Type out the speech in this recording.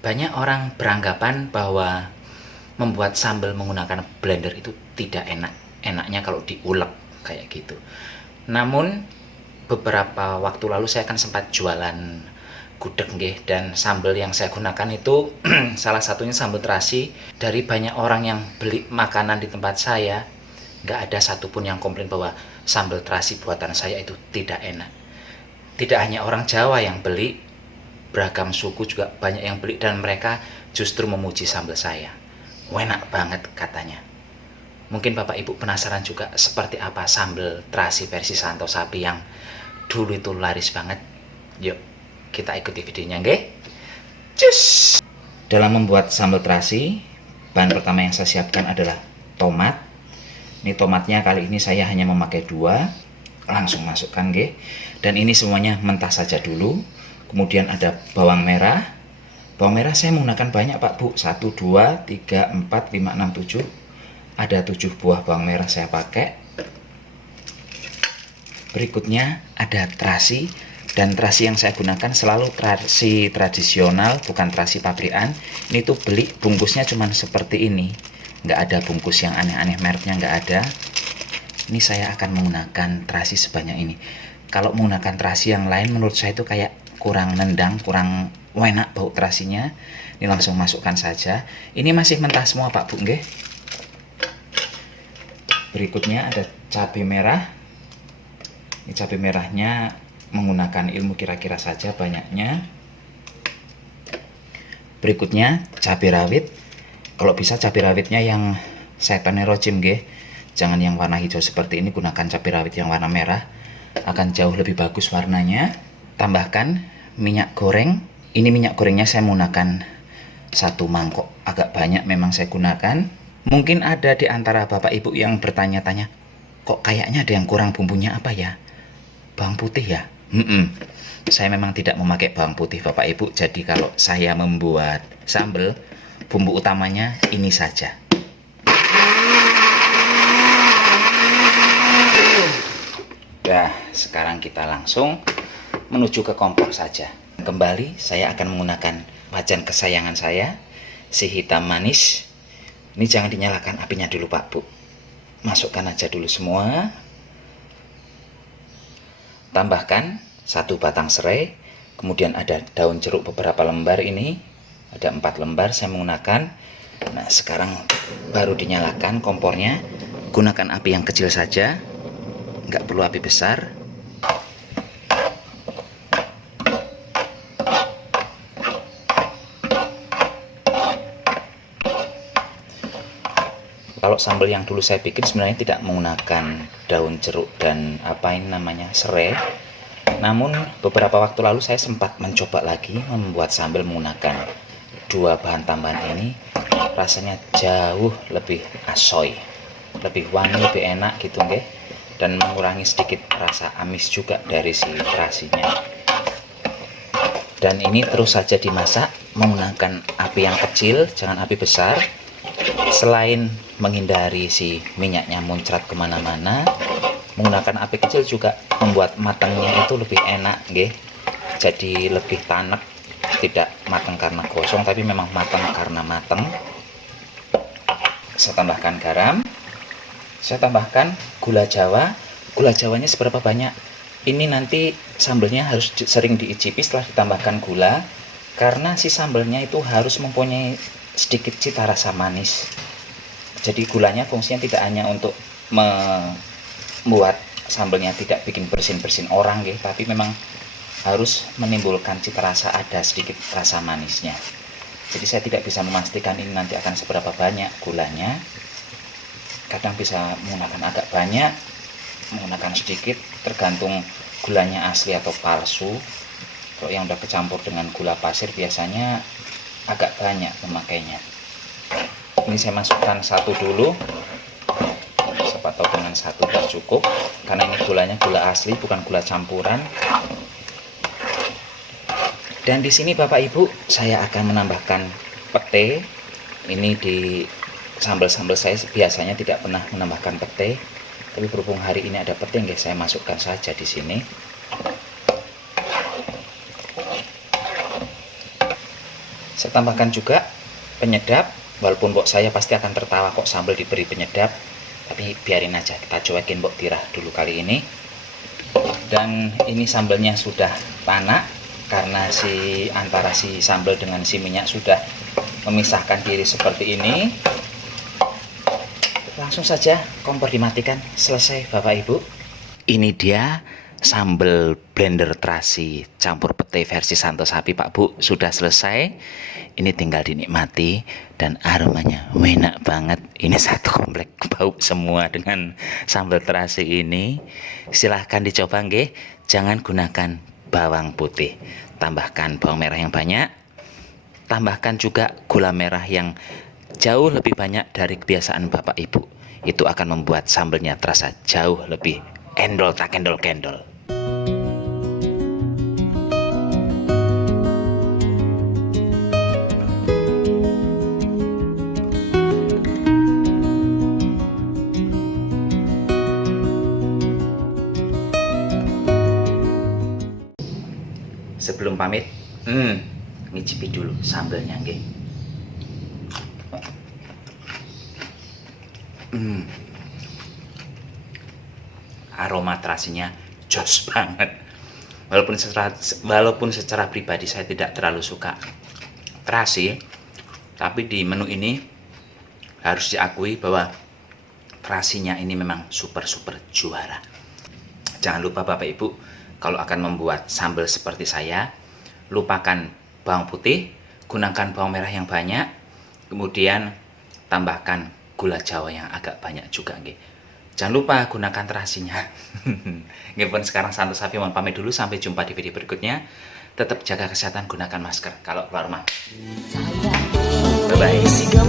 Banyak orang beranggapan bahwa membuat sambal menggunakan blender itu tidak enak. Enaknya kalau diulek kayak gitu. Namun beberapa waktu lalu saya kan sempat jualan gudeg nggih, dan sambal yang saya gunakan itu salah satunya sambal terasi. Dari banyak orang yang beli makanan di tempat saya, nggak ada satupun yang komplain bahwa sambal terasi buatan saya itu tidak enak. Tidak hanya orang Jawa yang beli, beragam suku juga banyak yang beli, dan mereka justru memuji sambal saya. Enak banget katanya. Mungkin Bapak Ibu penasaran juga seperti apa sambal terasi versi Santo Sapi yang dulu itu laris banget. Yuk, kita ikuti videonya, nggih. Cus! Dalam membuat sambal terasi, bahan pertama yang saya siapkan adalah tomat. Ini tomatnya kali ini saya hanya memakai 2. Langsung masukkan, nggih. Dan ini semuanya mentah saja dulu. Kemudian ada bawang merah. Bawang merah saya menggunakan banyak, Pak Bu. 1, 2, 3, 4, 5, 6, 7. Ada 7 buah bawang merah saya pakai. Berikutnya ada terasi. Dan terasi yang saya gunakan selalu terasi tradisional, bukan terasi pabrikan. Ini tuh beli bungkusnya cuman seperti ini. Nggak ada bungkus yang aneh-aneh, mereknya nggak ada. Ini saya akan menggunakan terasi sebanyak ini. Kalau menggunakan terasi yang lain menurut saya itu kayak kurang nendang, kurang enak bau terasinya. Ini langsung masukkan saja. Ini masih mentah semua, Pak Bu, nggih. Berikutnya ada cabai merah. Ini cabai merahnya menggunakan ilmu kira-kira saja banyaknya. Berikutnya cabai rawit. Kalau bisa cabai rawitnya yang setan rojim, nggih. Jangan yang warna hijau seperti ini, gunakan cabai rawit yang warna merah. Akan jauh lebih bagus warnanya. Tambahkan minyak goreng. Ini minyak gorengnya saya menggunakan 1 mangkok. Agak banyak memang saya gunakan. Mungkin ada di antara Bapak Ibu yang bertanya-tanya, kok kayaknya ada yang kurang bumbunya, apa ya? Bawang putih ya? Saya memang tidak memakai bawang putih, Bapak Ibu. Jadi kalau saya membuat sambal, bumbu utamanya ini saja. Nah, sekarang kita langsung menuju ke kompor saja. Kembali saya akan menggunakan wajan kesayangan saya, si hitam manis. Ini jangan dinyalakan apinya dulu, Pak Bu. Masukkan aja dulu semua. Tambahkan 1 batang serai. Kemudian ada daun jeruk beberapa lembar ini. Ada 4 lembar saya menggunakan. Nah, sekarang baru dinyalakan kompornya. Gunakan api yang kecil saja. Nggak perlu api besar. Kalau sambal yang dulu saya bikin sebenarnya tidak menggunakan daun jeruk dan apa ini namanya, serai. Namun beberapa waktu lalu saya sempat mencoba lagi membuat sambal menggunakan 2 bahan tambahan ini. Rasanya jauh lebih asoy, lebih wangi, lebih enak gitu, nggih. Dan mengurangi sedikit rasa amis juga dari si terasinya. Dan ini terus saja dimasak menggunakan api yang kecil, jangan api besar. Selain menghindari si minyaknya muncrat kemana-mana, menggunakan api kecil juga membuat matangnya itu lebih enak, nggih. Jadi lebih tanek, tidak matang karena gosong, tapi memang matang karena matang. Saya tambahkan garam. Saya tambahkan gula Jawa. Gula Jawanya seberapa banyak? Ini nanti sambalnya harus sering diicipi setelah ditambahkan gula, karena si sambalnya itu harus mempunyai sedikit cita rasa manis. Jadi gulanya fungsinya tidak hanya untuk membuat sambalnya tidak bikin bersin-bersin orang, gitu, tapi memang harus menimbulkan cita rasa, ada sedikit rasa manisnya. Jadi saya tidak bisa memastikan ini nanti akan seberapa banyak gulanya. Kadang bisa menggunakan agak banyak, menggunakan sedikit, tergantung gulanya asli atau palsu. Kalau yang udah kecampur dengan gula pasir biasanya agak banyak memakainya. Ini saya masukkan 1 dulu. Siapa tahu dengan 1 sudah cukup, karena ini gulanya gula asli, bukan gula campuran. Dan di sini Bapak Ibu, saya akan menambahkan pete. Ini di sambal-sambal saya biasanya tidak pernah menambahkan pete, tapi berhubung hari ini ada pete, guys, saya masukkan saja di sini. Saya tambahkan juga penyedap, walaupun mbok saya pasti akan tertawa kok sambal diberi penyedap, tapi biarin aja, kita cuekin mbok Tirah dulu kali ini. Dan ini sambalnya sudah panak karena antara si sambal dengan si minyak sudah memisahkan diri seperti ini. Langsung saja kompor dimatikan, selesai Bapak Ibu. Ini dia sambal blender terasi campur pete versi Santo Sapi Pak Bu, sudah selesai. Ini tinggal dinikmati dan aromanya enak banget. Ini satu komplek bau semua dengan sambal terasi ini. Silahkan dicoba nggih. Jangan gunakan bawang putih, tambahkan bawang merah yang banyak, tambahkan juga gula merah yang jauh lebih banyak dari kebiasaan Bapak Ibu. Itu akan membuat sambalnya terasa jauh lebih endol tak kendol-kendol. Sebelum pamit, ngicipi dulu sambalnya nggih. Aroma terasinya jos banget. Walaupun secara pribadi saya tidak terlalu suka terasi, tapi di menu ini harus diakui bahwa terasinya ini memang super juara. Jangan lupa Bapak Ibu, kalau akan membuat sambal seperti saya, lupakan bawang putih, gunakan bawang merah yang banyak, kemudian tambahkan gula Jawa yang agak banyak juga nggih. Jangan lupa gunakan terasinya. Nggih pun sekarang Santo Sapi mohon pamit dulu, sampai jumpa di video berikutnya. Tetap jaga kesehatan, gunakan masker kalau keluar rumah. Bye bye.